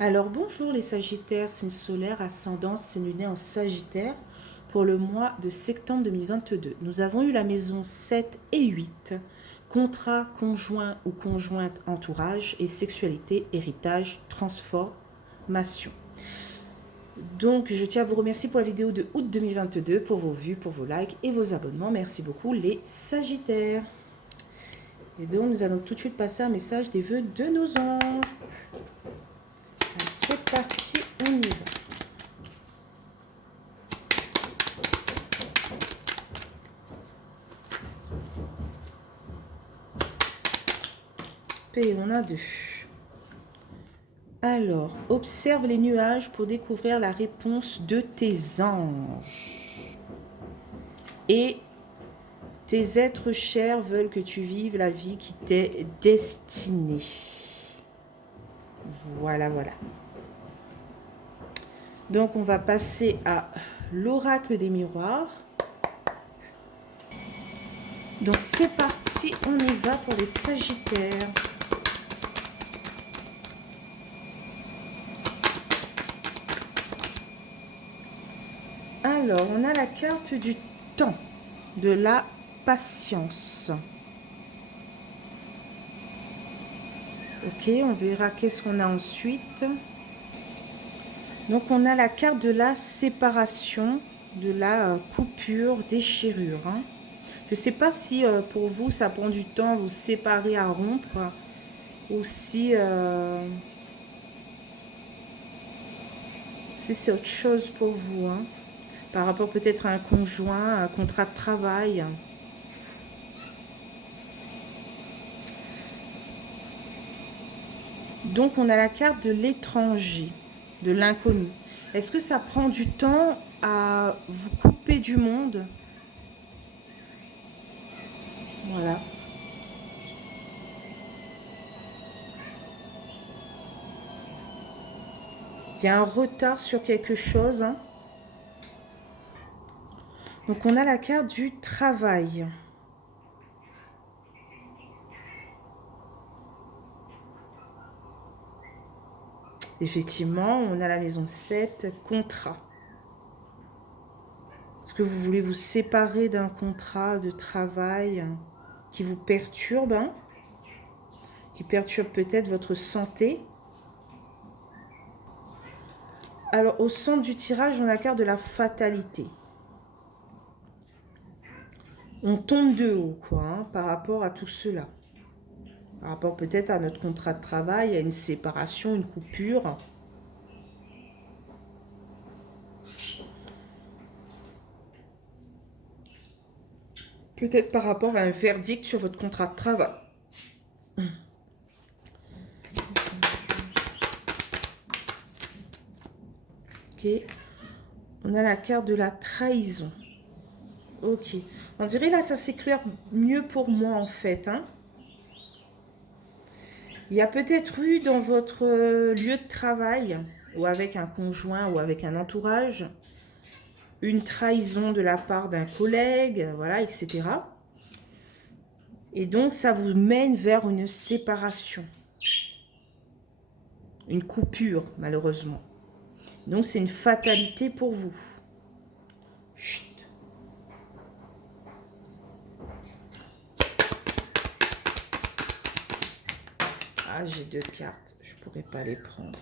Alors bonjour les Sagittaires, signe solaire, ascendant, signe lunaire en Sagittaire pour le mois de septembre 2022. Nous avons eu la maison 7 et 8, contrat, conjoint ou conjointe, entourage et sexualité, héritage, transformation. Donc je tiens à vous remercier pour la vidéo de août 2022, pour vos vues, pour vos likes et vos abonnements. Merci beaucoup les Sagittaires. Et donc nous allons tout de suite passer un message des vœux de nos anges. C'est parti, on y va. P, on a 2. Alors, observe les nuages pour découvrir la réponse de tes anges. Et tes êtres chers veulent que tu vives la vie qui t'est destinée. Voilà, voilà. Donc, on va passer à l'oracle des miroirs. Donc, c'est parti, on y va pour les Sagittaires. Alors, on a la carte du temps, de la patience. Ok, on verra qu'est-ce qu'on a ensuite. Donc, on a la carte de la séparation, de la coupure, déchirure. Hein. Je ne sais pas si pour vous, ça prend du temps, vous séparer à rompre, ou si c'est autre chose pour vous. Hein. Par rapport peut-être à un conjoint, un contrat de travail. Donc, on a la carte de l'étranger, de l'inconnu. Est-ce que ça prend du temps à vous couper du monde? Voilà. Il y a un retard sur quelque chose. Hein. Donc, on a la carte du travail. Effectivement, on a la maison 7, contrat. Est-ce que vous voulez vous séparer d'un contrat de travail qui vous perturbe, hein, qui perturbe peut-être votre santé? Alors, au centre du tirage, on a la carte de la fatalité. On tombe de haut, quoi, hein, par rapport à tout cela. Par rapport peut-être à notre contrat de travail, à une séparation, une coupure. Peut-être par rapport à un verdict sur votre contrat de travail. Ok. On a la carte de la trahison. Ok. On dirait là, ça s'éclaire mieux pour moi en fait. Hein. Il y a peut-être eu dans votre lieu de travail, ou avec un conjoint, ou avec un entourage, une trahison de la part d'un collègue, voilà, etc. Et donc, ça vous mène vers une séparation. Une coupure, malheureusement. Donc, c'est une fatalité pour vous. Chut. Ah, j'ai 2 cartes. Je ne pourrais pas les prendre.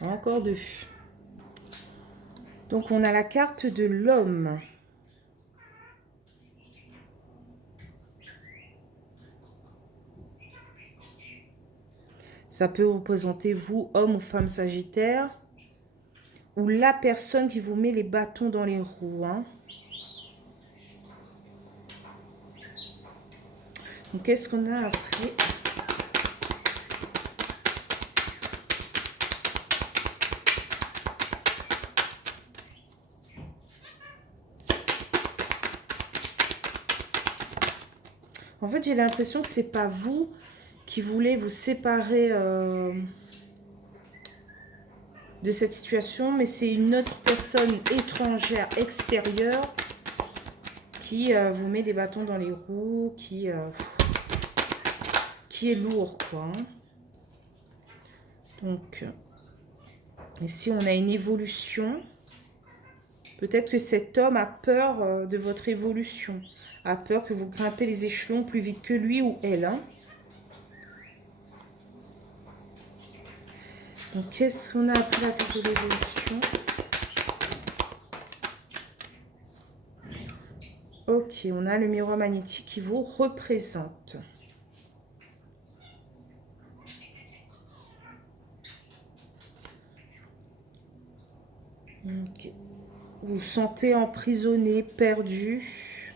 Encore 2. Donc, on a la carte de l'homme. Ça peut représenter vous, homme ou femme sagittaire, ou la personne qui vous met les bâtons dans les roues. Hein. Donc, qu'est-ce qu'on a après? En fait, j'ai l'impression que c'est pas vous qui voulez vous séparer de cette situation, mais c'est une autre personne étrangère, extérieure, qui vous met des bâtons dans les roues, qui est lourd, quoi. Hein. Donc, ici, on a une évolution. Peut-être que cet homme a peur de votre évolution, a peur que vous grimpez les échelons plus vite que lui ou elle. Hein. Donc, qu'est-ce qu'on a après la carte de l'évolution? Ok, on a le miroir magnétique qui vous représente. Ok. Vous vous sentez emprisonné, perdu.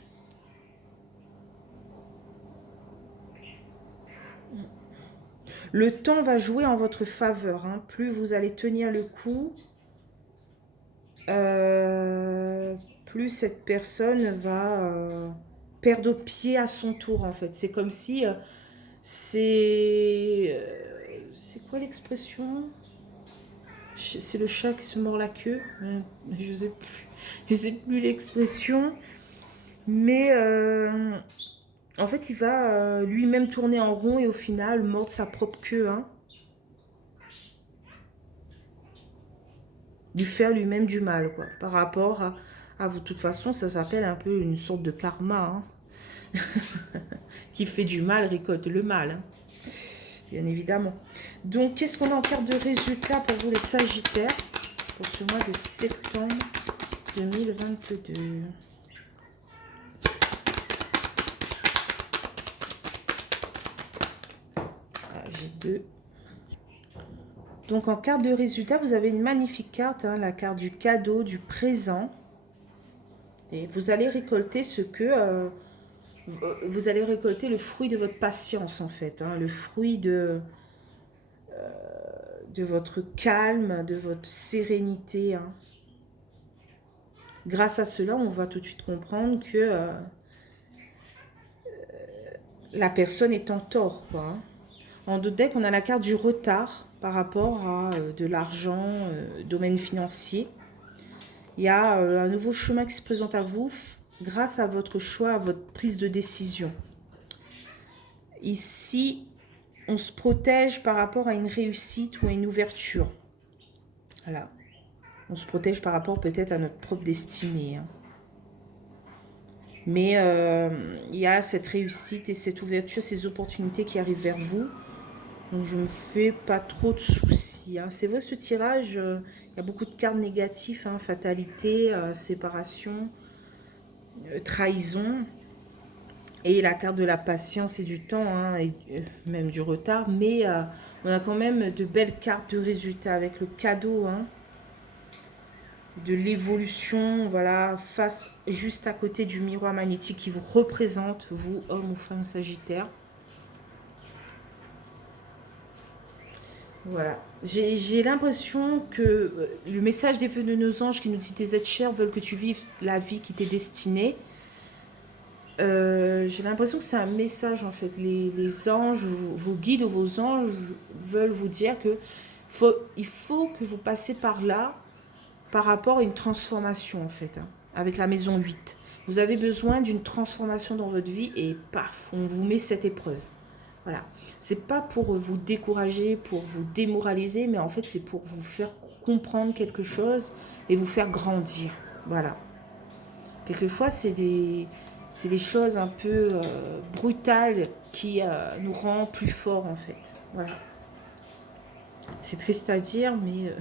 Le temps va jouer en votre faveur. Hein. Plus vous allez tenir le coup, plus cette personne va perdre pied à son tour, en fait. C'est comme si... c'est quoi l'expression? C'est le chat qui se mord la queue. Je sais plus. Je sais plus l'expression. Mais en fait, il va lui-même tourner en rond et au final mordre sa propre queue. Hein. Lui faire lui-même du mal, quoi. Par rapport à vous. De toute façon, ça s'appelle un peu une sorte de karma. Hein. Qui fait du mal récolte le mal. Hein. Bien évidemment. Donc, qu'est-ce qu'on a en carte de résultat pour vous les Sagittaires pour ce mois de septembre 2022? J'ai deux. Donc, en carte de résultat, vous avez une magnifique carte, hein, la carte du cadeau, du présent. Et vous allez récolter ce que... vous allez récolter le fruit de votre patience, en fait. Hein, le fruit de votre calme, de votre sérénité. Hein. Grâce à cela, on va tout de suite comprendre que la personne est en tort, quoi. Hein. En deux decks, on a la carte du retard par rapport à de l'argent, domaine financier. Il y a un nouveau chemin qui se présente à vous grâce à votre choix, à votre prise de décision. Ici, on se protège par rapport à une réussite ou à une ouverture. Voilà. On se protège par rapport peut-être à notre propre destinée. Hein. Mais il y a cette réussite et cette ouverture, ces opportunités qui arrivent vers vous. Donc, je ne me fais pas trop de soucis. Hein. C'est vrai, ce tirage, il y a beaucoup de cartes négatives. Hein, fatalité, séparation, trahison. Et la carte de la patience et du temps, hein, et même du retard. Mais on a quand même de belles cartes de résultats avec le cadeau, hein, de l'évolution, voilà, face juste à côté du miroir magnétique qui vous représente, vous, homme ou femme sagittaire. Voilà. J'ai l'impression que le message des vœux de nos anges qui nous dit tes êtres chers veulent que tu vives la vie qui t'est destinée. J'ai l'impression que c'est un message en fait. Les anges, vos guides ou vos anges veulent vous dire que il faut que vous passez par là par rapport à une transformation en fait, hein, avec la maison 8. Vous avez besoin d'une transformation dans votre vie et paf, on vous met cette épreuve. Voilà. C'est pas pour vous décourager, pour vous démoraliser, mais en fait c'est pour vous faire comprendre quelque chose et vous faire grandir. Voilà. Quelquefois c'est des choses un peu brutales qui nous rendent plus forts en fait. Voilà. C'est triste à dire, mais...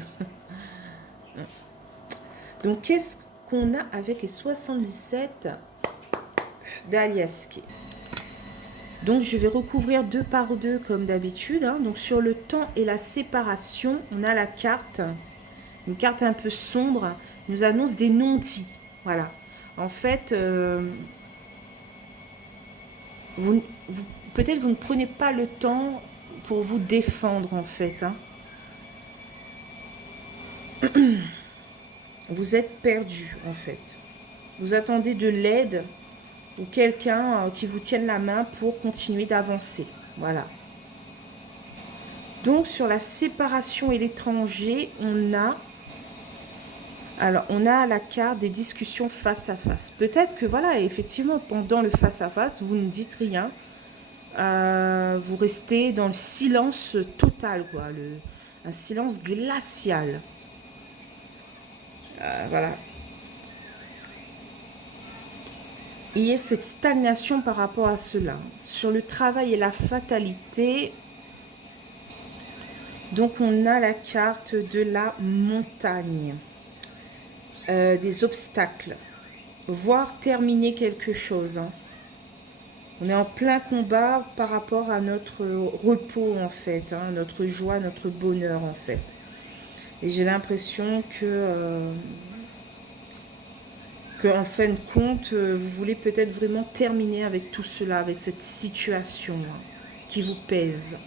Donc, qu'est-ce qu'on a avec les 77 d'Aliaské? Donc, je vais recouvrir 2 par 2 comme d'habitude. Hein. Donc, sur le temps et la séparation, on a la carte, une carte un peu sombre, qui nous annonce des non-dits. Voilà. En fait, peut-être vous ne prenez pas le temps pour vous défendre, en fait. Hein. Vous êtes perdu, en fait. Vous attendez de l'aide ou quelqu'un qui vous tienne la main pour continuer d'avancer. Voilà. Donc, sur la séparation et l'étranger, on a Alors, on a la carte des discussions face à face. Peut-être que, voilà, effectivement, pendant le face à face, vous ne dites rien. Vous restez dans le silence total, quoi. Un silence glacial. Voilà. Il y a cette stagnation par rapport à cela. Sur le travail et la fatalité, donc on a la carte de la montagne, des obstacles, voire terminer quelque chose. Hein. On est en plein combat par rapport à notre repos en fait, hein, notre joie, notre bonheur en fait. Et j'ai l'impression que en fin de compte, vous voulez peut-être vraiment terminer avec tout cela, avec cette situation hein, qui vous pèse.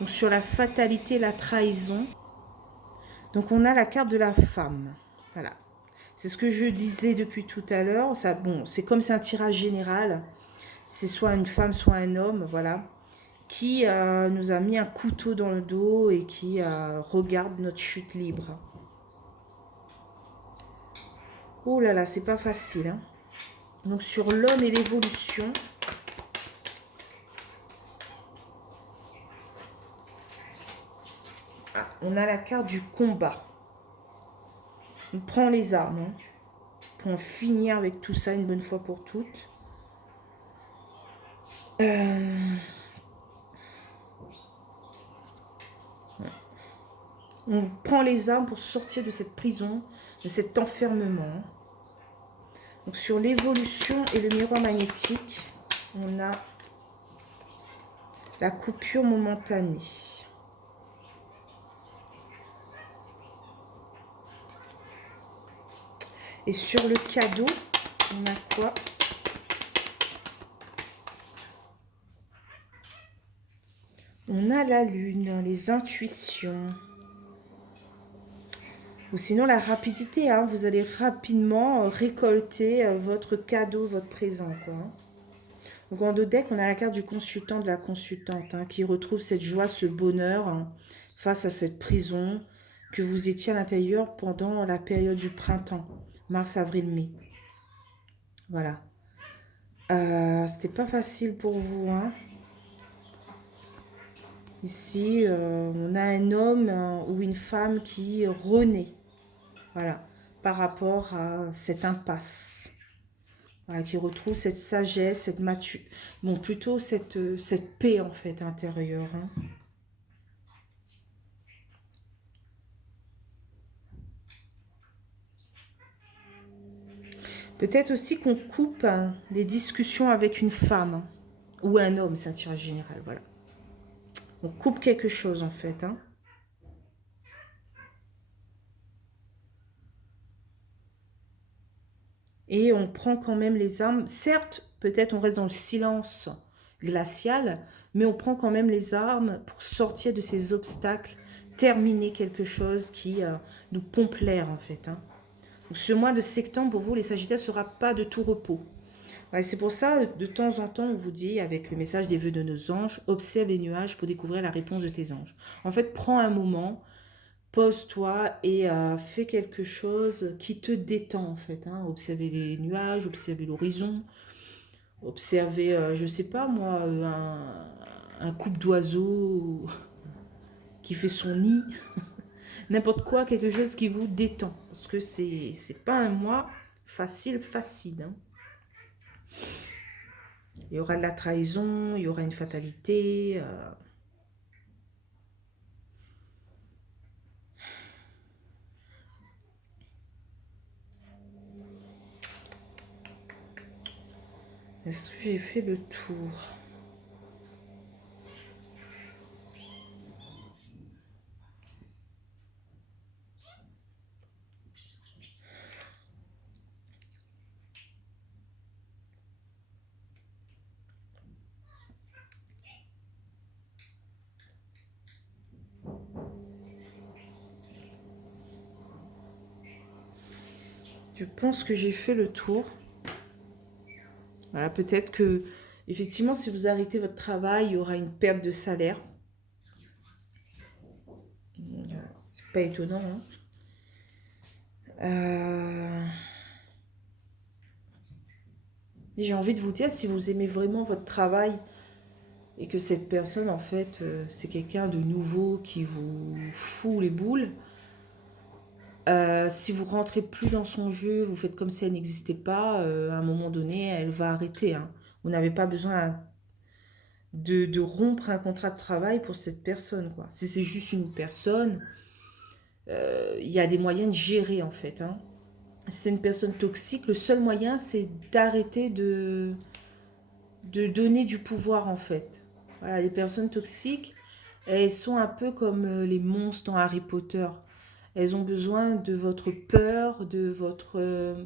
Donc sur la fatalité, la trahison. Donc on a la carte de la femme. Voilà. C'est ce que je disais depuis tout à l'heure. Bon, c'est comme c'est un tirage général. C'est soit une femme, soit un homme, voilà, qui nous a mis un couteau dans le dos et qui regarde notre chute libre. Oh là là, c'est pas facile. Hein. Donc sur l'homme et l'évolution, on a la carte du combat. On prend les armes hein, pour en finir avec tout ça une bonne fois pour toutes. On prend les armes pour sortir de cette prison, de cet enfermement. Donc sur l'évolution et le miroir magnétique, on a la coupure momentanée. Et sur le cadeau, on a quoi? On a la lune, les intuitions. Ou sinon la rapidité, hein, vous allez rapidement récolter votre cadeau, votre présent. Quoi. Donc en deux decks, on a la carte du consultant, de la consultante, hein, qui retrouve cette joie, ce bonheur hein, face à cette prison que vous étiez à l'intérieur pendant la période du printemps, mars, avril, mai. Voilà. C'était pas facile pour vous, hein. Ici, on a un homme ou une femme qui renaît. Voilà, par rapport à cette impasse. Voilà, qui retrouve cette sagesse, cette maturité. Bon, plutôt cette paix, en fait, intérieure. Hein. Peut-être aussi qu'on coupe hein, des discussions avec une femme hein, ou un homme, c'est un tirage général, voilà. On coupe quelque chose, en fait. Hein. Et on prend quand même les armes. Certes, peut-être on reste dans le silence glacial, mais on prend quand même les armes pour sortir de ces obstacles, terminer quelque chose qui nous pompe l'air en fait. Hein. Donc, ce mois de septembre, pour vous, les Sagittaires, ne sera pas de tout repos. Ouais, c'est pour ça, de temps en temps, on vous dit, avec le message des vœux de nos anges, observe les nuages pour découvrir la réponse de tes anges. En fait, prends un moment, pose-toi et fais quelque chose qui te détend en fait. Hein. Observer les nuages, observer l'horizon, observer, je sais pas moi, un couple d'oiseaux qui fait son nid. N'importe quoi, quelque chose qui vous détend. Parce que c'est pas un mois facile. Hein. Il y aura de la trahison, il y aura une fatalité. Est-ce que j'ai fait le tour? Je pense que j'ai fait le tour. Voilà, peut-être que, effectivement, si vous arrêtez votre travail, il y aura une perte de salaire. C'est pas étonnant. Hein. Euh, J'ai envie de vous dire, si vous aimez vraiment votre travail et que cette personne, en fait, c'est quelqu'un de nouveau qui vous fout les boules, si vous rentrez plus dans son jeu, vous faites comme si elle n'existait pas, à un moment donné, elle va arrêter, hein. Vous n'avez pas besoin de rompre un contrat de travail pour cette personne, quoi. Si c'est juste une personne, il y a des moyens de gérer, en fait, hein. Si c'est une personne toxique, le seul moyen, c'est d'arrêter de donner du pouvoir, en fait. Voilà, les personnes toxiques, elles sont un peu comme les monstres dans Harry Potter. Elles ont besoin de votre peur, de votre...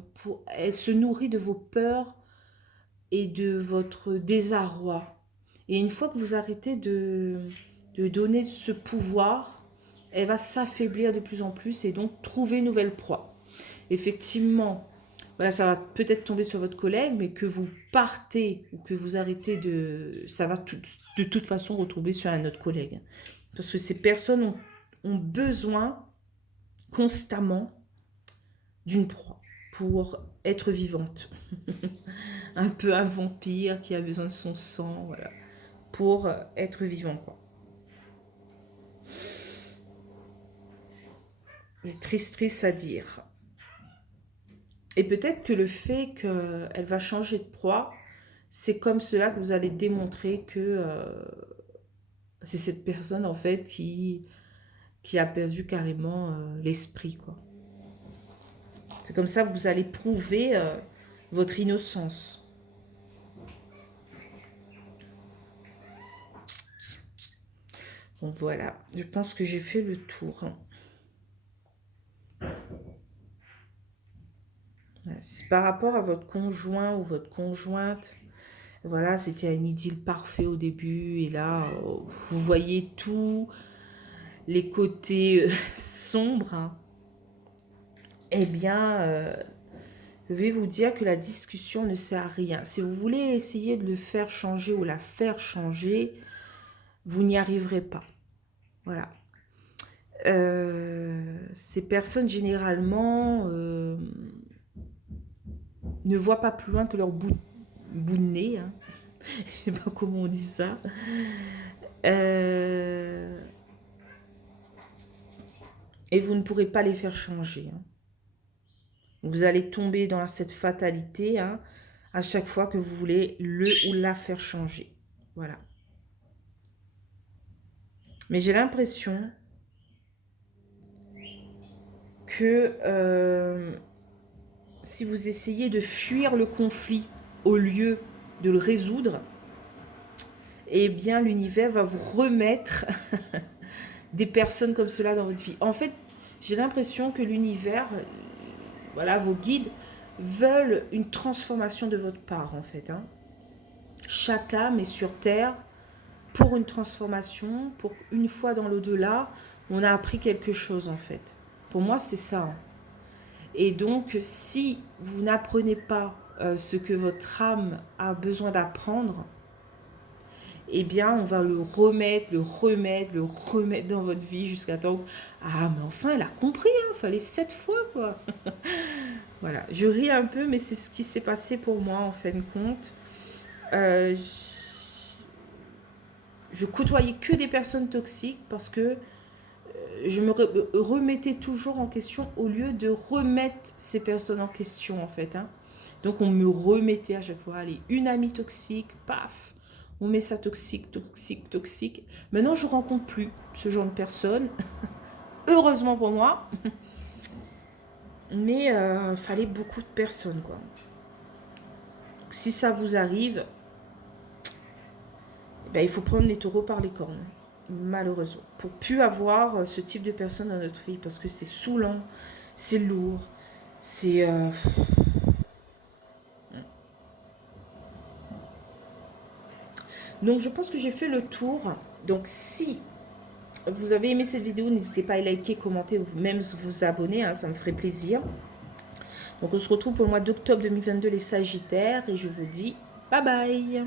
elles se nourrissent de vos peurs et de votre désarroi. Et une fois que vous arrêtez de donner ce pouvoir, elle va s'affaiblir de plus en plus et donc trouver une nouvelle proie. Effectivement, voilà, ça va peut-être tomber sur votre collègue, mais que vous partez ou que vous arrêtez de... Ça va de toute façon retomber sur un autre collègue. Parce que ces personnes ont besoin constamment d'une proie pour être vivante. Un peu un vampire qui a besoin de son sang, voilà, pour être vivant, quoi. C'est triste, triste à dire. Et peut-être que le fait qu'elle va changer de proie, c'est comme cela que vous allez démontrer que c'est cette personne, en fait, qui a perdu carrément l'esprit, quoi. C'est comme ça que vous allez prouver votre innocence. Bon, voilà, je pense que j'ai fait le tour. C'est par rapport à votre conjoint ou votre conjointe. Voilà, c'était un idylle parfait au début. Et là, vous voyez tous les côtés sombres, hein. Eh bien, je vais vous dire que la discussion ne sert à rien. Si vous voulez essayer de le faire changer ou la faire changer, vous n'y arriverez pas. Voilà. Ces personnes, généralement, ne voient pas plus loin que leur bout de nez, hein. Je sais pas comment on dit ça. Et vous ne pourrez pas les faire changer, hein. Vous allez tomber dans cette fatalité, hein, à chaque fois que vous voulez le ou la faire changer. Voilà. Mais j'ai l'impression que si vous essayez de fuir le conflit au lieu de le résoudre, eh bien l'univers va vous remettre des personnes comme cela dans votre vie. En fait, j'ai l'impression que l'univers, voilà, vos guides veulent une transformation de votre part, en fait, hein. Chaque âme est sur Terre pour une transformation, pour une fois dans l'au-delà, on a appris quelque chose, en fait. Pour moi, c'est ça, hein. Et donc, si vous n'apprenez pas ce que votre âme a besoin d'apprendre, eh bien, on va le remettre dans votre vie jusqu'à temps où... Ah, mais enfin, elle a compris, hein, fallait 7 fois, quoi. Voilà, je ris un peu, mais c'est ce qui s'est passé pour moi, en fin de compte. Euh, je côtoyais que des personnes toxiques parce que je me remettais toujours en question au lieu de remettre ces personnes en question, en fait, hein. Donc, on me remettait à chaque fois, allez, une amie toxique, paf, on met ça toxique, toxique, toxique. Maintenant, je ne rencontre plus ce genre de personnes, heureusement pour moi. Mais il fallait beaucoup de personnes, quoi. Si ça vous arrive, ben, il faut prendre les taureaux par les cornes, malheureusement, pour plus avoir ce type de personnes dans notre vie, parce que c'est saoulant, c'est lourd, c'est... Donc je pense que j'ai fait le tour. Donc si vous avez aimé cette vidéo, n'hésitez pas à liker, commenter, ou même vous abonner, hein, ça me ferait plaisir. Donc on se retrouve pour le mois d'octobre 2022, les Sagittaires, et je vous dis bye bye.